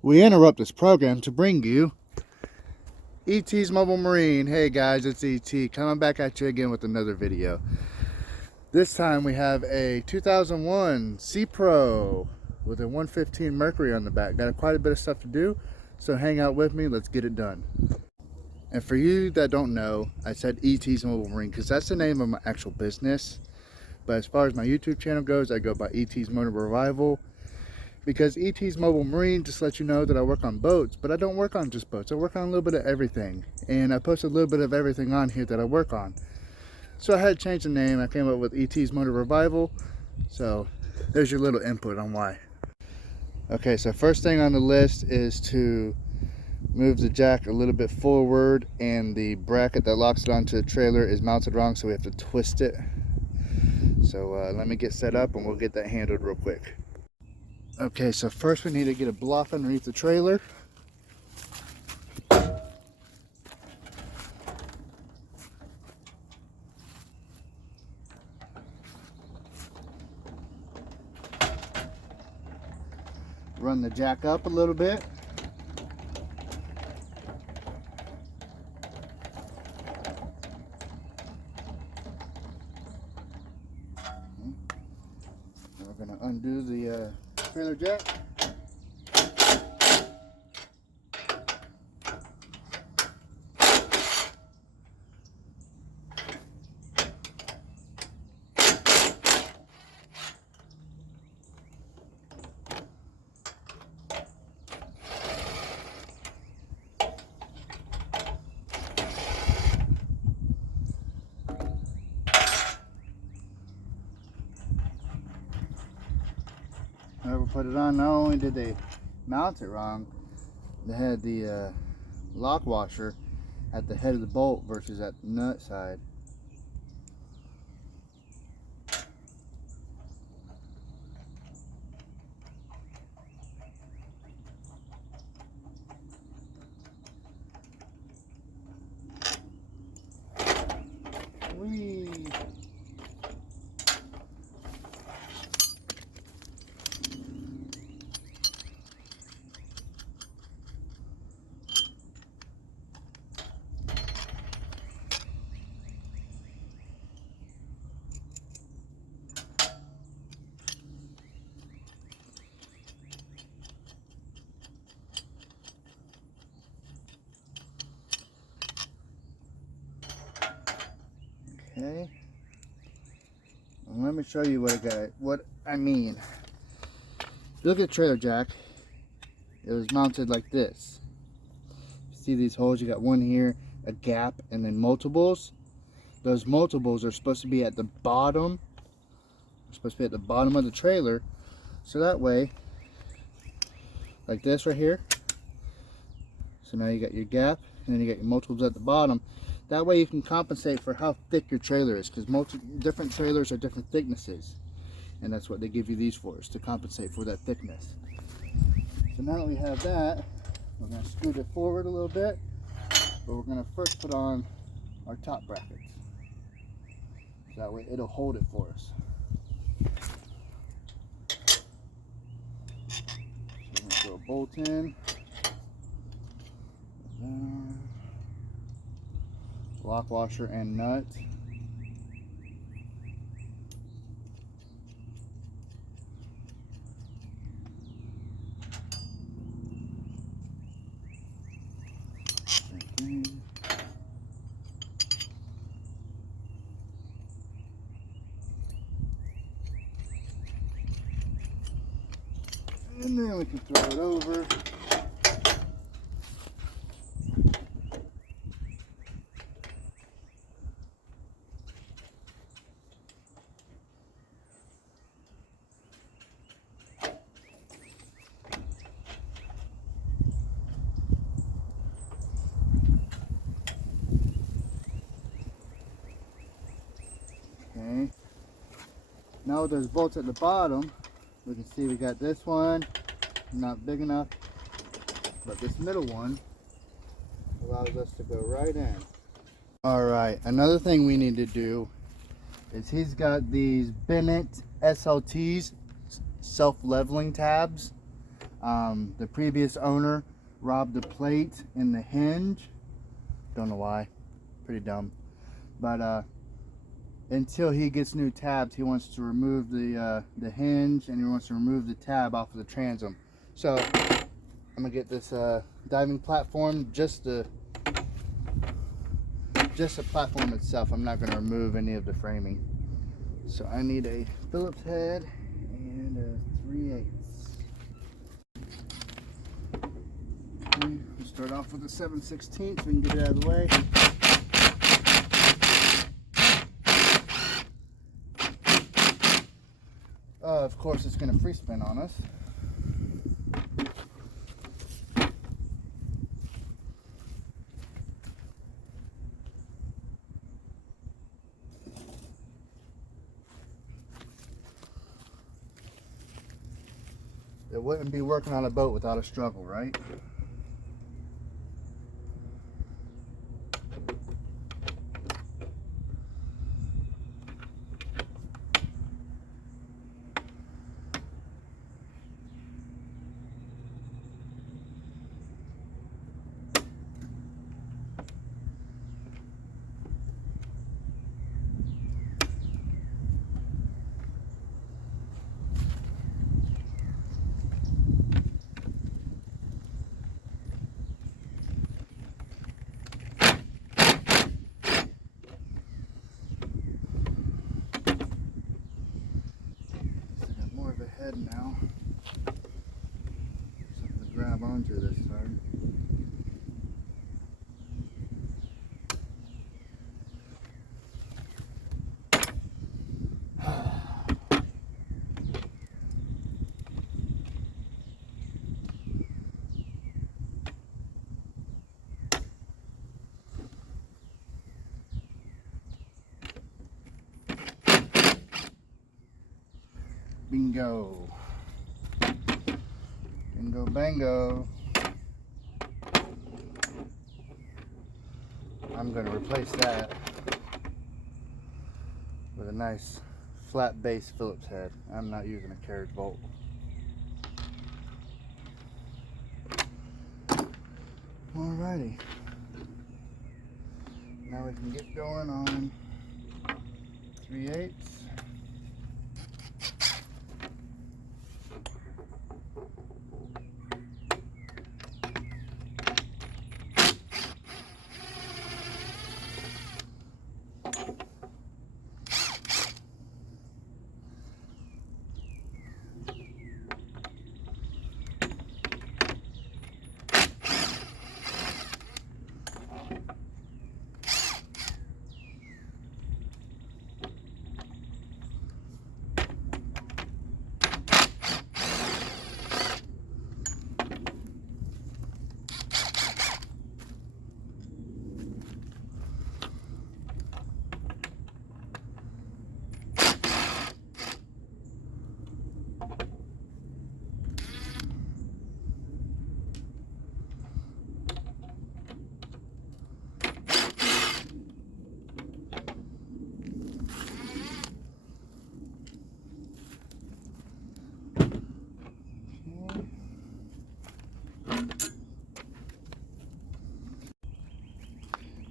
We interrupt this program to bring you ET's Mobile Marine. Hey guys, it's ET coming back at you again with another video. This time we have a 2001 Sea Pro with a 115 Mercury on the back. Got quite a bit of stuff to do, so hang out with me. Let's get it done. And for you that don't know, I said ET's Mobile Marine because that's the name of my actual business. But as far as my YouTube channel goes, I go by ET's Motor Revival. Because ET's Mobile Marine just lets you know that I work on boats, but I don't work on just boats. I work on a little bit of everything, and I post a little bit of everything on here that I work on. So I had to change the name. I came up with ET's Motor Revival. So there's your little input on why. Okay, so first thing on the list is to move the jack a little bit forward, and the bracket that locks it onto the trailer is mounted wrong, so we have to twist it. So let me get set up and we'll get that handled real quick. Okay, so first we need to get a block underneath the trailer. Run the jack up a little bit. We're going to undo the trailer jack. Whoever put it on, not only did they mount it wrong, they had the lock washer at the head of the bolt versus at the nut side. Whee! Okay, and let me show you what I mean. Look at the trailer jack. It was mounted like this. See these holes? You got one here, a gap, and then multiples. Those multiples are supposed to be at the bottom. They're supposed to be at the bottom of the trailer, so that way, like this right here. So now you got your gap, and then you got your multiples at the bottom. That way you can compensate for how thick your trailer is, because different trailers are different thicknesses. And that's what they give you these for, is to compensate for that thickness. So now that we have that, we're going to scoot it forward a little bit, but we're going to first put on our top brackets. So that way it'll hold it for us. So we're going to throw a bolt in. Lock washer and nut. And then we can throw it over. Okay. Now with those bolts at the bottom, we can see we got this one, not big enough, but this middle one allows us to go right in. All right, another thing we need to do is he's got these Bennett SLTs self-leveling tabs The previous owner robbed the plate in the hinge. Don't know why. Pretty dumb. But until he gets new tabs, he wants to remove the hinge, and he wants to remove the tab off of the transom. So I'm gonna get this diving platform, just the platform itself. I'm not gonna remove any of the framing. So I need a Phillips head and a 3/8. Okay, we'll start off with a 7/16 so we can get it out of the way. Of course, it's going to free spin on us. It wouldn't be working on a boat without a struggle, right? Head now. Something to grab onto this time. Bingo. Bingo bango. I'm going to replace that with a nice flat base Phillips head. I'm not using a carriage bolt. Alrighty. Now we can get going on 3/8.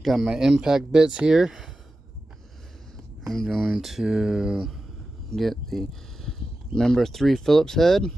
Got my impact bits here. I'm going to get the number 3 Phillips head.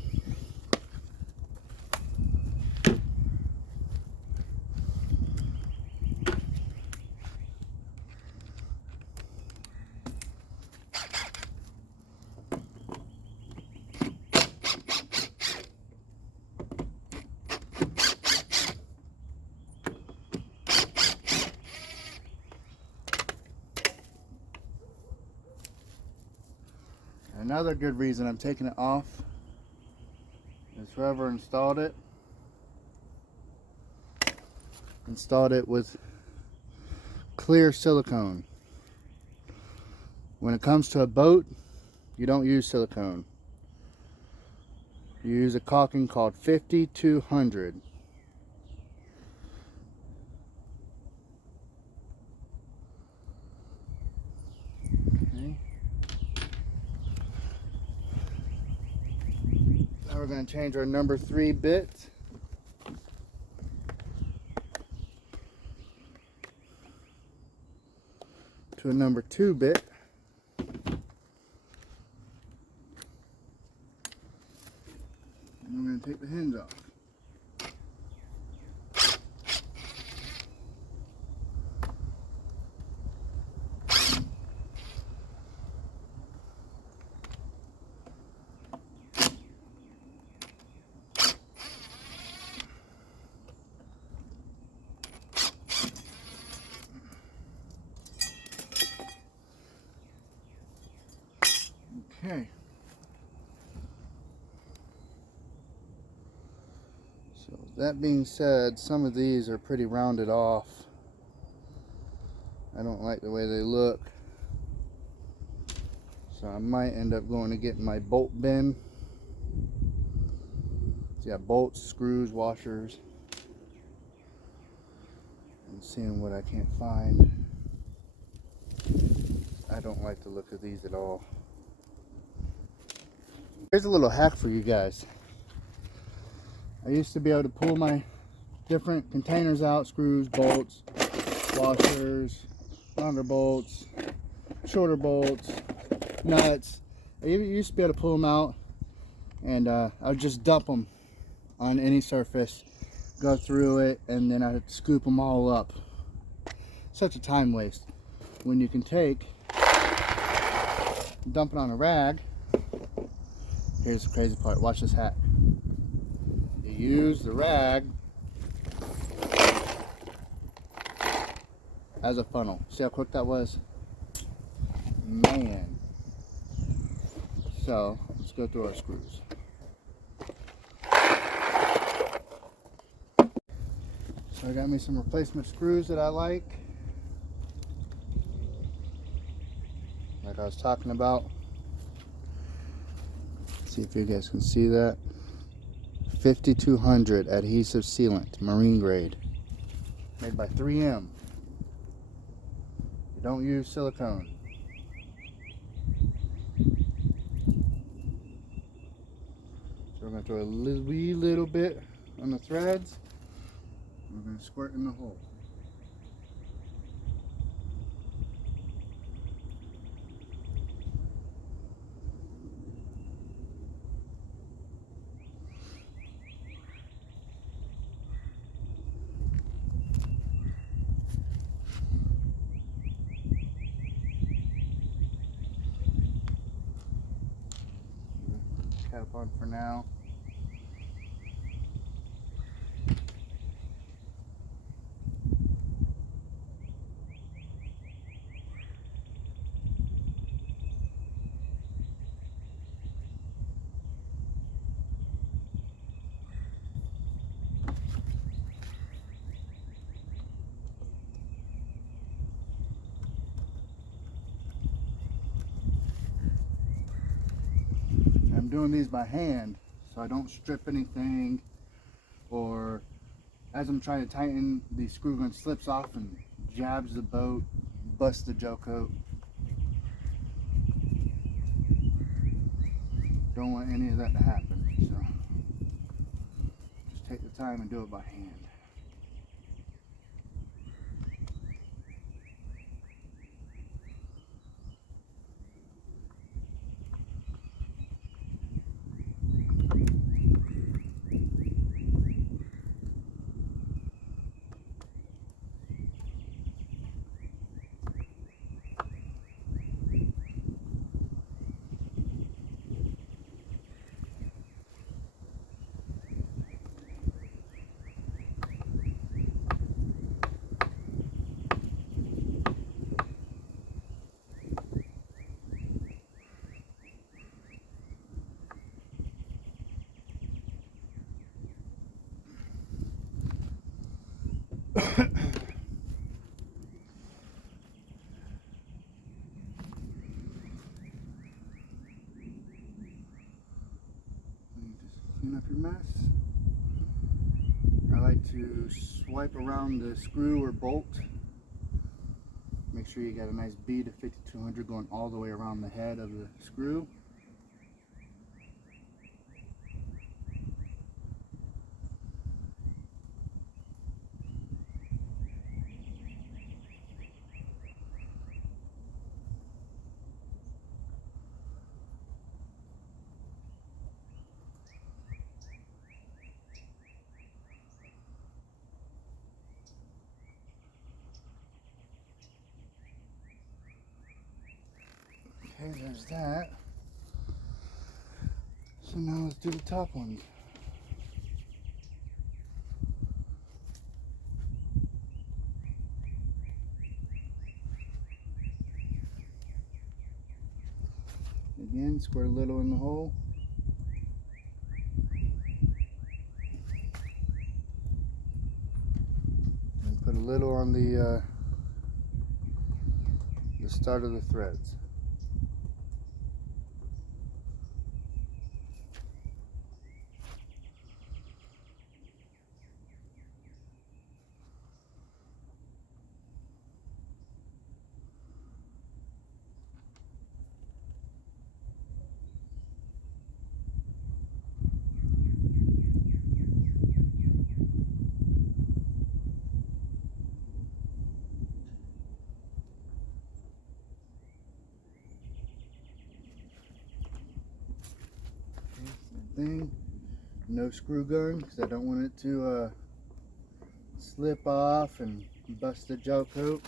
Another good reason I'm taking it off is whoever installed it with clear silicone. When it comes to a boat, you don't use silicone. You use a caulking called 5200. we're going to change our number 3 bit. To a number 2 bit. And we're going to take the hinge off. Okay. So that being said, some of these are pretty rounded off. I don't like the way they look. So I might end up going to get my bolt bin. So yeah, bolts, screws, washers. And seeing what I can't find. I don't like the look of these at all. Here's a little hack for you guys. I used to be able to pull my different containers out, screws, bolts, washers, longer bolts, shorter bolts, nuts. I used to be able to pull them out, and I would just dump them on any surface, go through it, and then I'd scoop them all up. Such a time waste. When you can take, dump it on a rag. Here's the crazy part. Watch this hack. You use the rag as a funnel. See how quick that was? Man. So, let's go through our screws. So I got me some replacement screws that I like I was talking about. See if you guys can see that. 5200 adhesive sealant, marine grade, made by 3M. You don't use silicone. So we're going to throw a wee little bit on the threads. We're going to squirt in the hole. Cap on for now. I'm doing these by hand, so I don't strip anything, or as I'm trying to tighten, the screw gun slips off and jabs the boat, busts the gel coat. Don't want any of that to happen, so just take the time and do it by hand. Clean up your mess. I like to swipe around the screw or bolt. Make sure you got a nice bead of 5200 going all the way around the head of the screw. Okay, there's that. So now let's do the top ones. Again, squirt a little in the hole. And put a little on the start of the threads. Thing. No screw gun because I don't want it to slip off and bust the gel coat.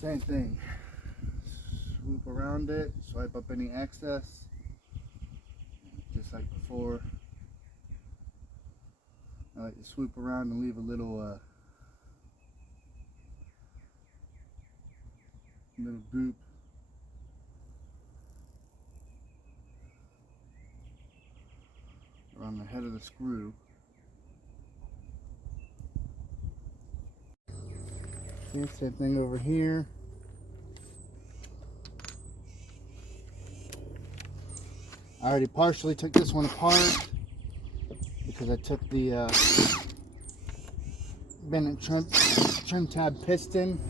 Same thing. Swoop around it, swipe up any excess, just like before. I like to swoop around and leave a little goop. Around the head of the screw. Okay, same thing over here. I already partially took this one apart because I took the Bennett trim tab piston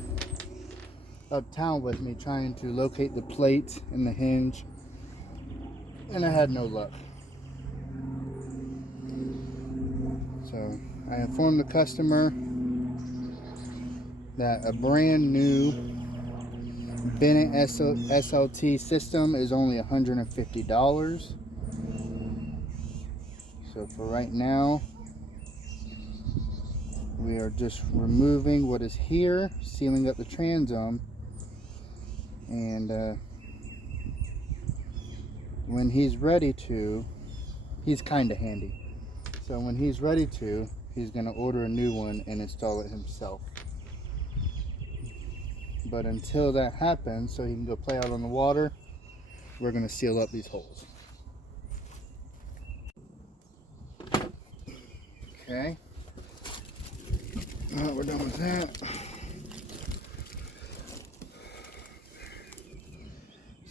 uptown with me trying to locate the plate and the hinge, and I had no luck. So I informed the customer that a brand new Bennett SLT system is only $150. So for right now, we are just removing what is here, sealing up the transom, and when he's ready to, he's kind of handy. So when he's ready to, he's going to order a new one and install it himself. But until that happens, so he can go play out on the water, we're going to seal up these holes. Okay. Now that we're done with that,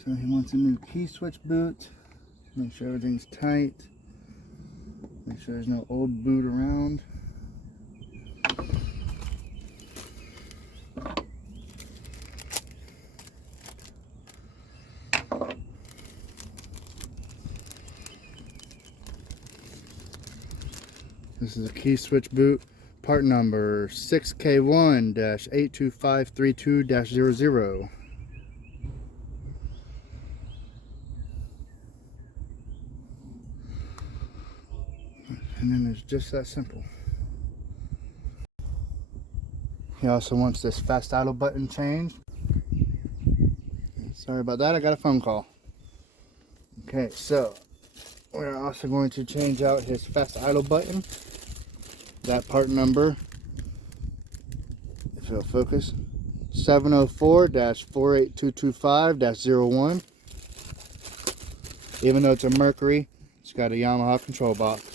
so he wants a new key switch boot. Make sure everything's tight. Make sure there's no old boot around. This is a key switch boot, part number 6K1-82532-00. And then it's just that simple. He also wants this fast idle button changed. Sorry about that, I got a phone call. Okay, so we're also going to change out his fast idle button. That part number, if it'll focus, 704-48225-01. Even though it's a Mercury, it's got a Yamaha control box.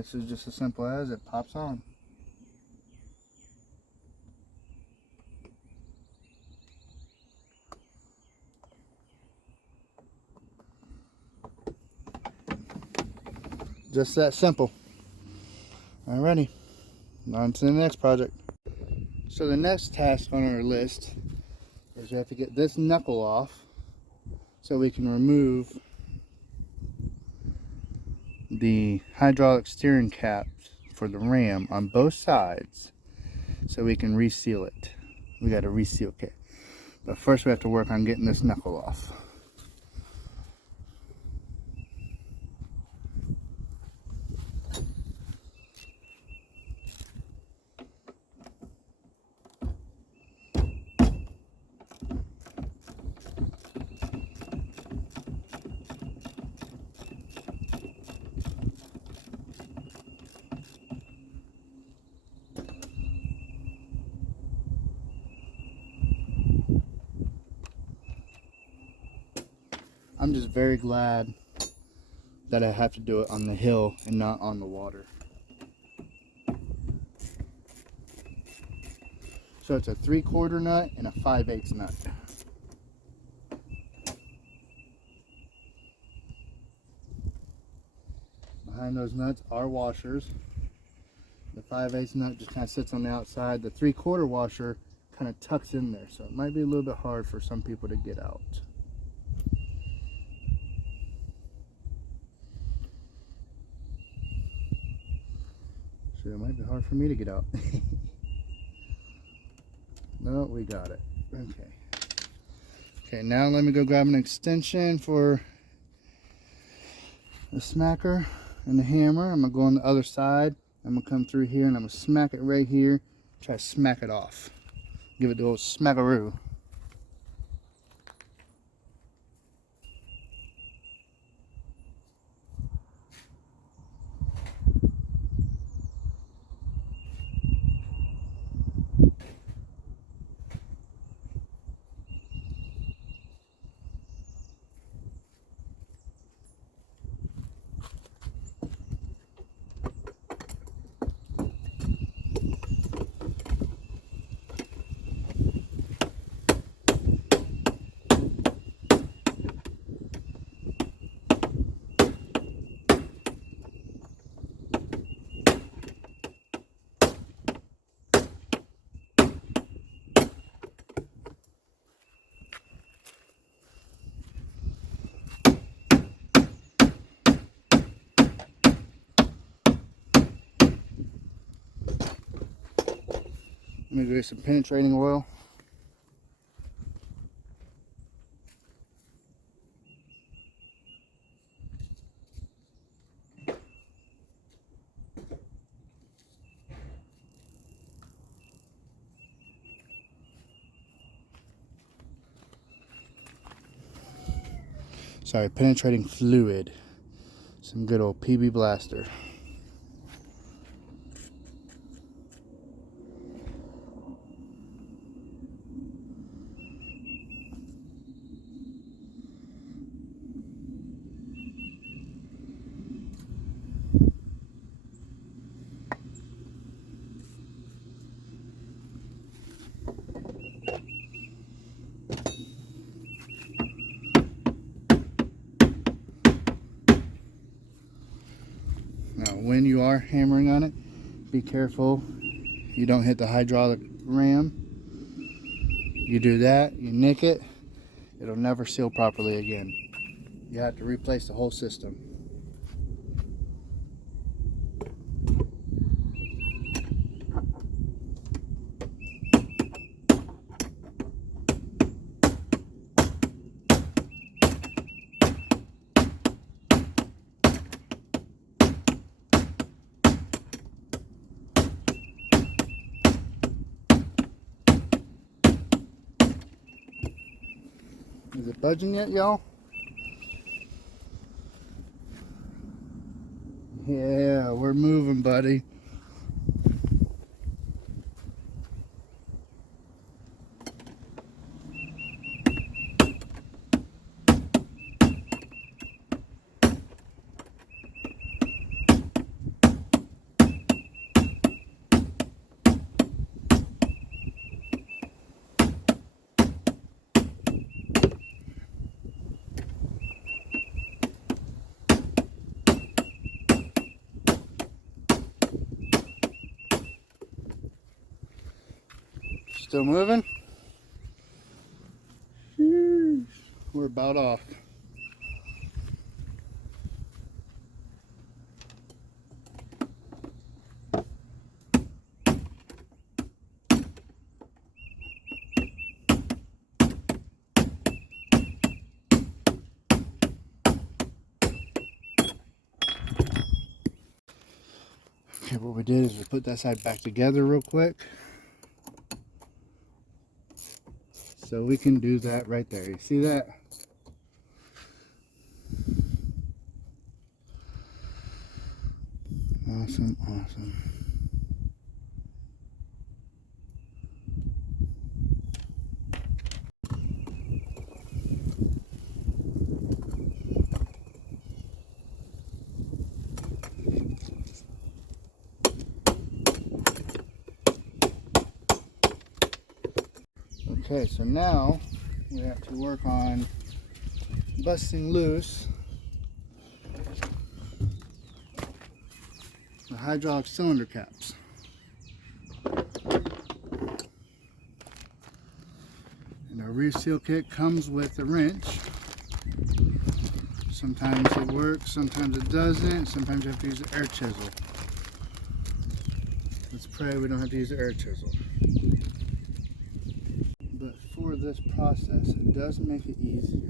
this is just as simple as it pops on. Just that simple. Alrighty, on to the next project. So the next task on our list is we have to get this knuckle off so we can remove the hydraulic steering caps for the ram on both sides so we can reseal it. We got a reseal kit. But first we have to work on getting this knuckle off. I'm just very glad that I have to do it on the hill and not on the water. So it's a 3/4 nut and a 5/8 nut. Behind those nuts are washers. The 5/8 nut just kind of sits on the outside. The 3/4 washer kind of tucks in there, so it might be a little bit hard for some people to get out. So it might be hard for me to get out. No, we got it. Okay. Okay, now let me go grab an extension for the smacker and the hammer. I'm gonna go on the other side. I'm gonna come through here and I'm gonna smack it right here. Try to smack it off. Give it the old smackaroo. Let me get some penetrating oil. Sorry, penetrating fluid. Some good old PB Blaster. Now, when you are hammering on it, be careful you don't hit the hydraulic ram. You do that, you nick it, it'll never seal properly again. You have to replace the whole system. Is it budging yet, y'all? Yeah, we're moving, buddy. Still moving? We're about off. Okay, what we did is we put that side back together real quick. So we can do that right there. You see that? Awesome, awesome. Okay, so now we have to work on busting loose the hydraulic cylinder caps. And our rear seal kit comes with a wrench. Sometimes it works, sometimes it doesn't, sometimes you have to use an air chisel. Let's pray we don't have to use the air chisel. But for this process, it does make it easier.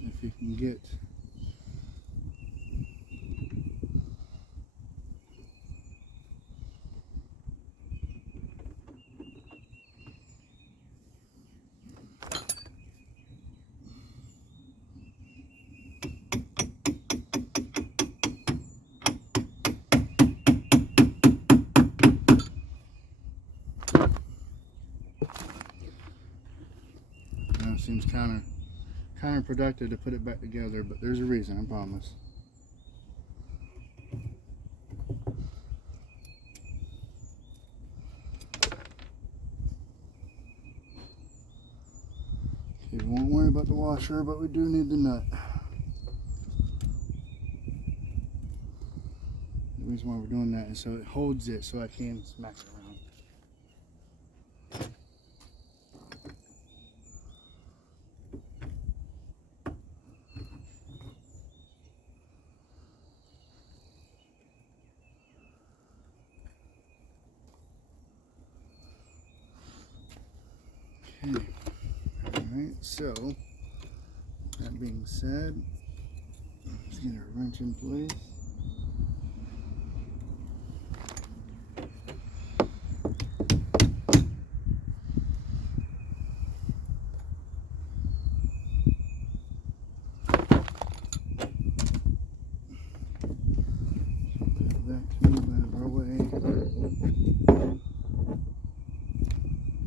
If you can get seems counterproductive to put it back together, but there's a reason, I promise. Okay, we won't worry about the washer, but we do need the nut. The reason why we're doing that is so it holds it so I can smack it around. Okay, alright, so that being said, let's get our wrench in place. That to move out of our way.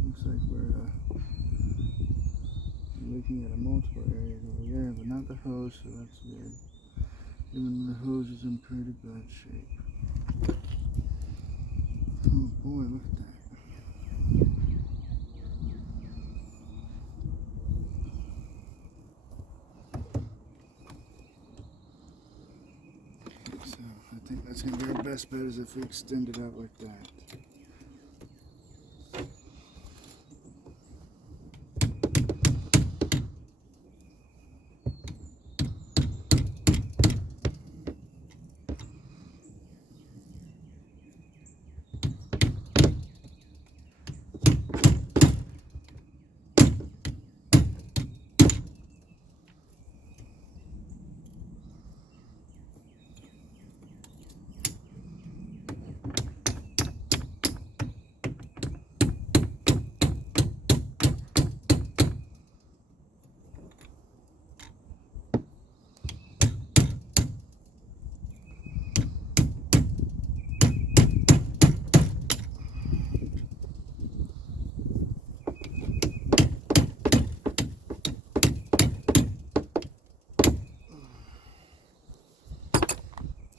Looks like we're looking at multiple areas over there, but not the hose, so that's good. Even the hose is in pretty bad shape. Oh boy, look at that. So I think that's going to be our best bet, is if we extend it out like that.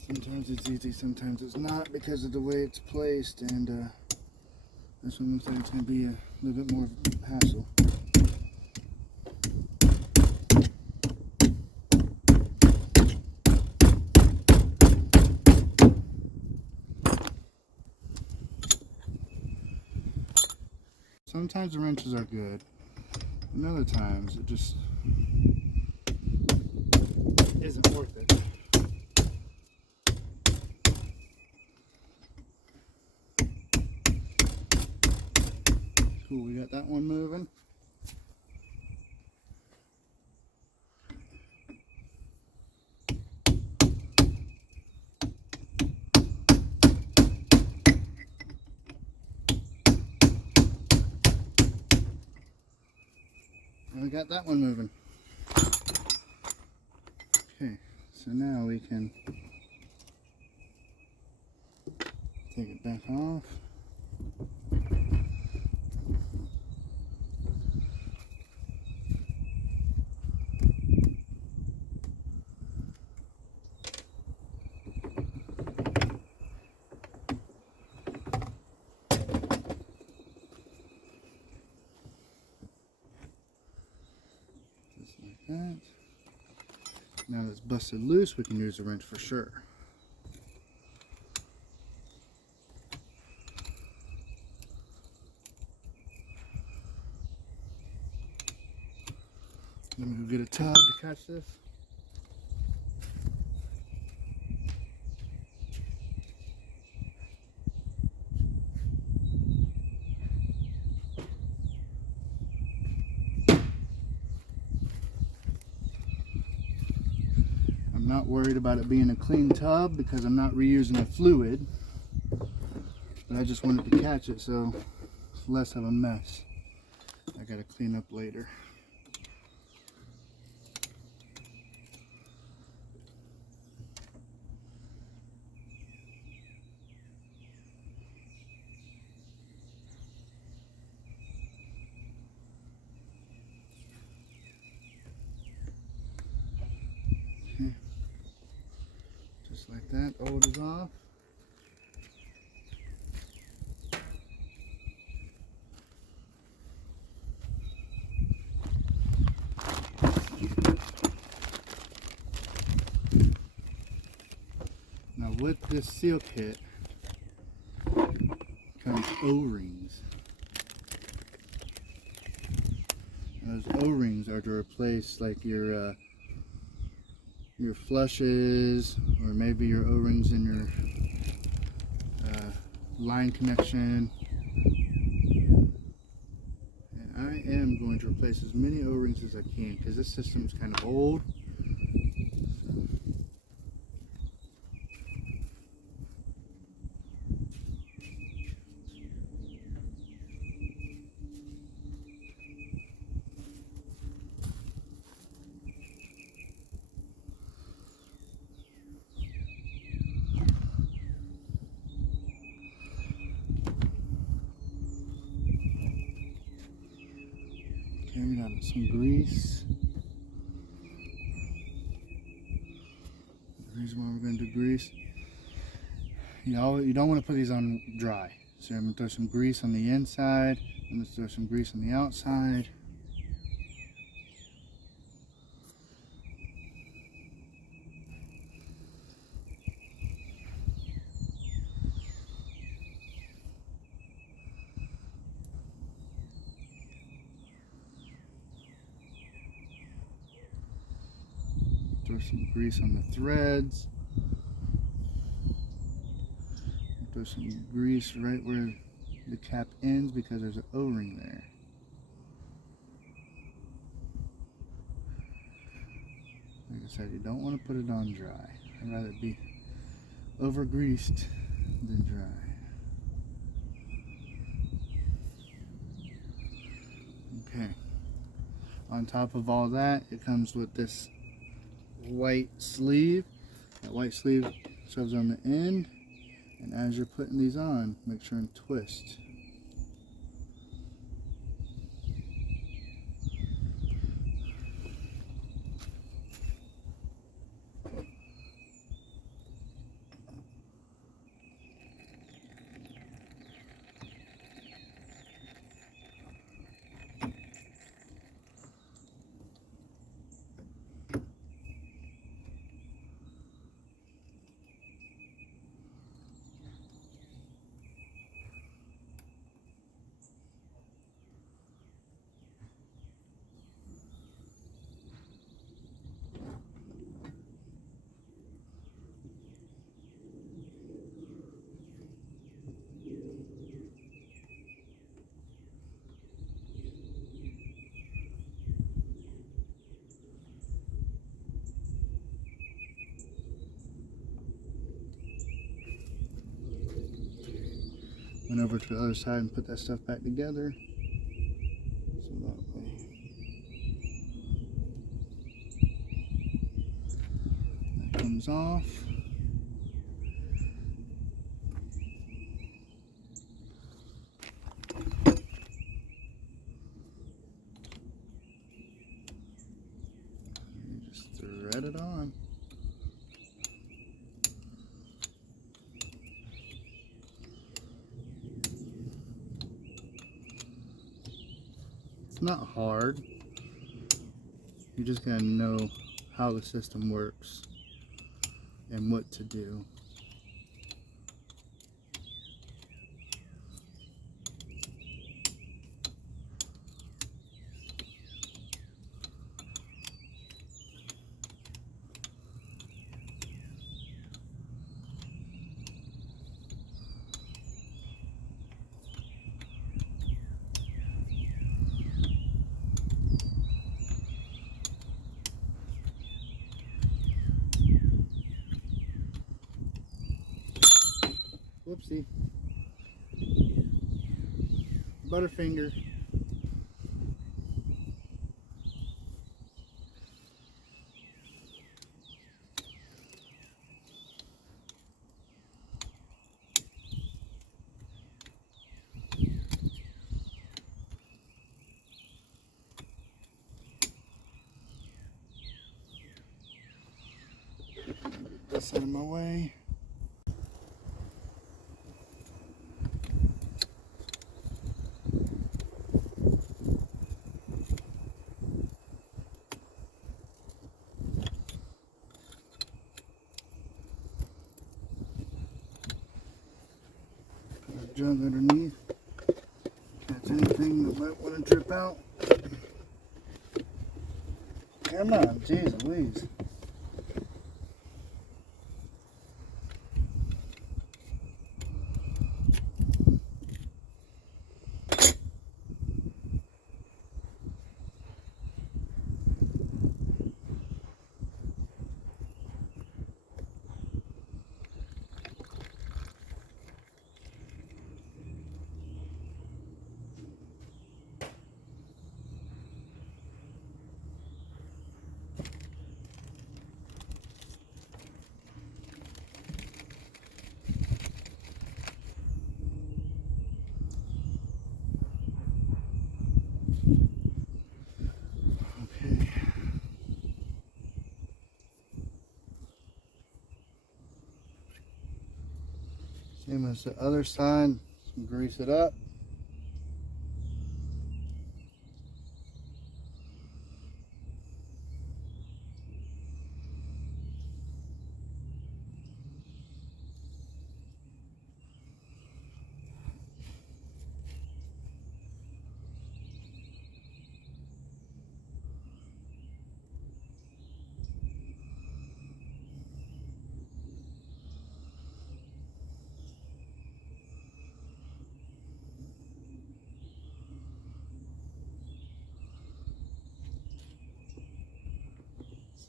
Sometimes it's easy, sometimes it's not, because of the way it's placed, and this one looks like it's going to be a little bit more hassle. sometimes the wrenches are good, and other times it just isn't worth it. Cool, we got that one moving. And we got that one moving. Okay, so now we can take it back off. That. Now that it's busted loose, we can use a wrench for sure. Let me go get a tub to catch this. I'm not worried about it being a clean tub because I'm not reusing a fluid, but I just wanted to catch it so it's less of a mess. I gotta clean up later. Okay. Just like that, old is off. Now with this seal kit comes O-rings. Those O-rings are to replace like your flushes, or maybe your O-rings in your line connection. And I am going to replace as many O-rings as I can because this system is kind of old. Okay, we got some grease. The reason why we're going to do grease, you don't want to put these on dry. So I'm going to throw some grease on the inside. I'm going to throw some grease on the outside. Throw some grease on the threads. Throw some grease right where the cap ends because there's an O-ring there. Like I said, you don't want to put it on dry. I'd rather it be over greased than dry. Okay. On top of all that, it comes with this white sleeve. That white sleeve serves on the end, and as you're putting these on, make sure and twist. Went over to the other side and put that stuff back together. So that way. That comes off. You just thread it on. It's not hard. You're just gonna know how the system works and what to do. Whoopsie. Butterfinger. Get this out of my way. Jug underneath. Catch anything that might want to drip out. Come on, jeez Louise. Same as the other side, grease it up.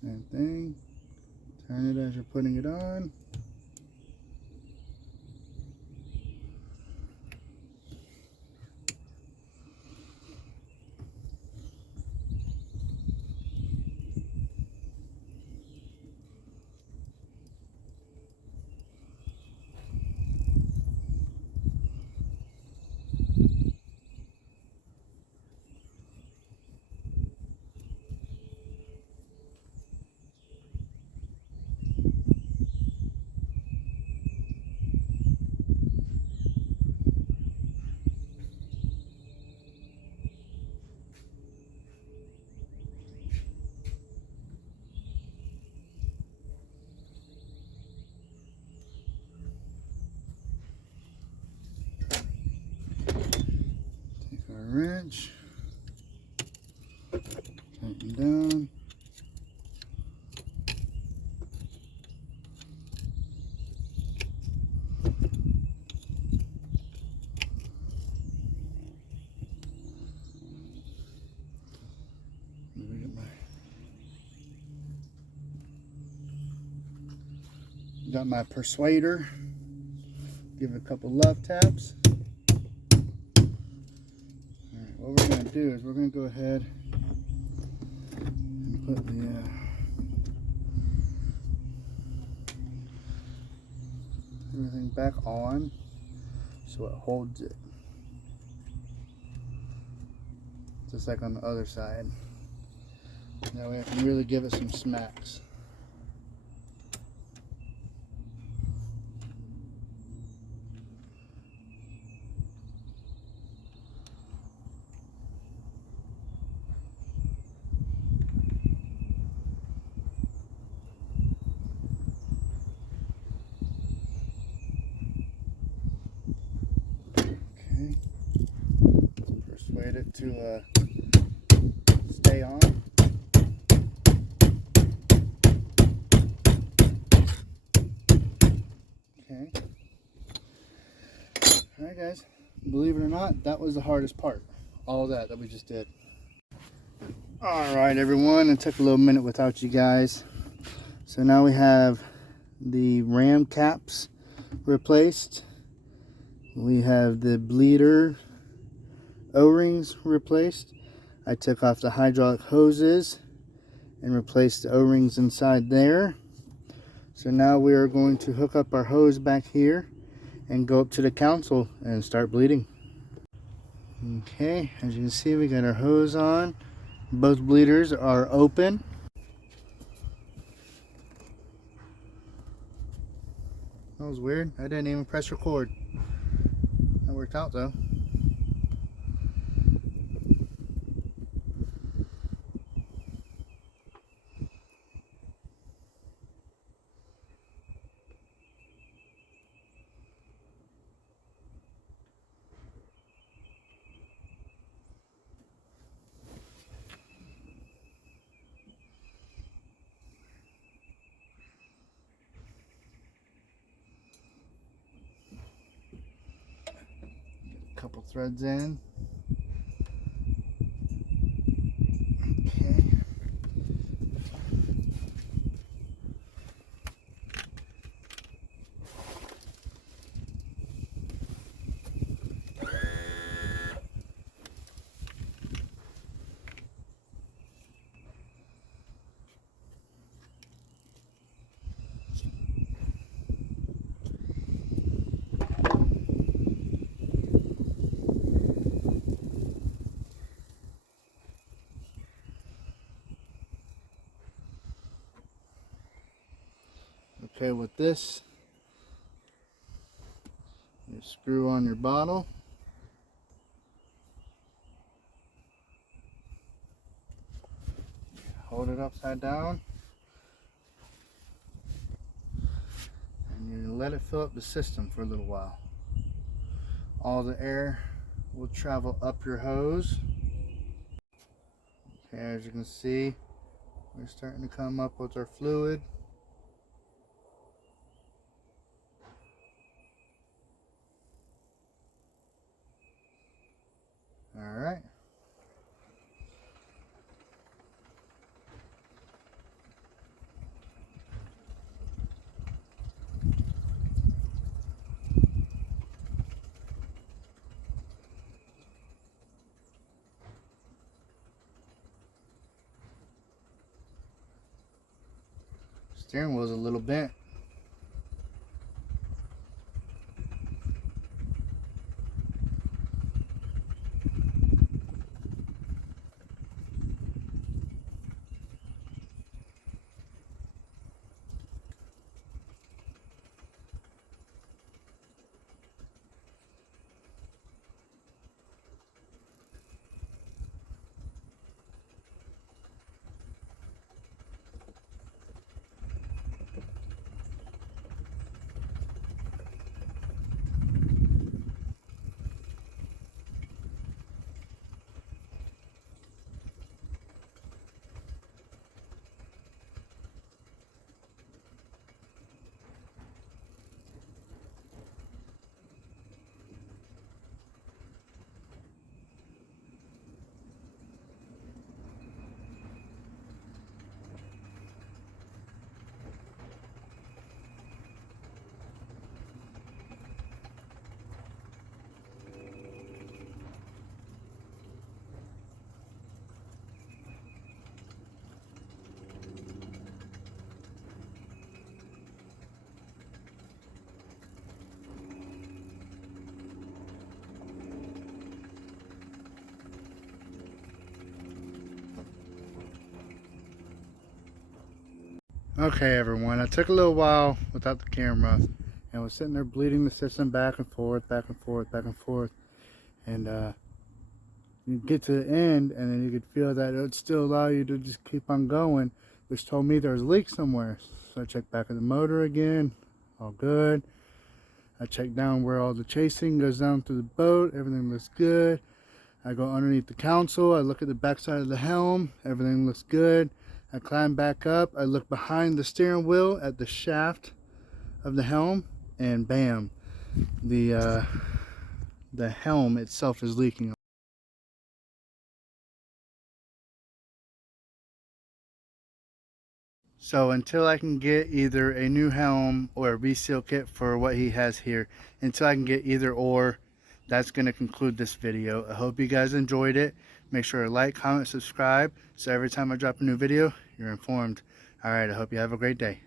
Same thing. Turn it as you're putting it on. Wrench, tighten down. Got my persuader. Give it a couple love taps. what we're going to do is we're going to go ahead and put the everything back on so it holds it, just like on the other side. That way I can really give it some smacks. Okay, persuade it to stay on. Okay. Alright guys, believe it or not, that was the hardest part. All that we just did. Alright everyone, it took a little minute without you guys. So now we have the ram caps replaced. We have the bleeder O-rings replaced. I took off the hydraulic hoses and replaced the O-rings inside there. So now we are going to hook up our hose back here and go up to the console and start bleeding. Okay, as you can see, we got our hose on. Both bleeders are open. That was weird. I didn't even press record. That worked out though. Couple threads in. Okay. Okay, with this, you screw on your bottle. Hold it upside down. And you let it fill up the system for a little while. All the air will travel up your hose. Okay, as you can see, we're starting to come up with our fluid. Alright. Steering wheel's a little bent. Okay, everyone, I took a little while without the camera and was sitting there bleeding the system back and forth, back and forth, back and forth. And you get to the end and then you could feel that it would still allow you to just keep on going, which told me there was a leak somewhere. So I checked back at the motor again, all good. I checked down where all the chasing goes down through the boat, everything looks good. I go underneath the console, I look at the back side of the helm, everything looks good. I climb back up, I look behind the steering wheel at the shaft of the helm, and bam, the helm itself is leaking. So until I can get either a new helm or a reseal kit for what he has here, until I can get either or, that's going to conclude this video. I hope you guys enjoyed it. Make sure to like, comment, subscribe, so every time I drop a new video, you're informed. Alright, I hope you have a great day.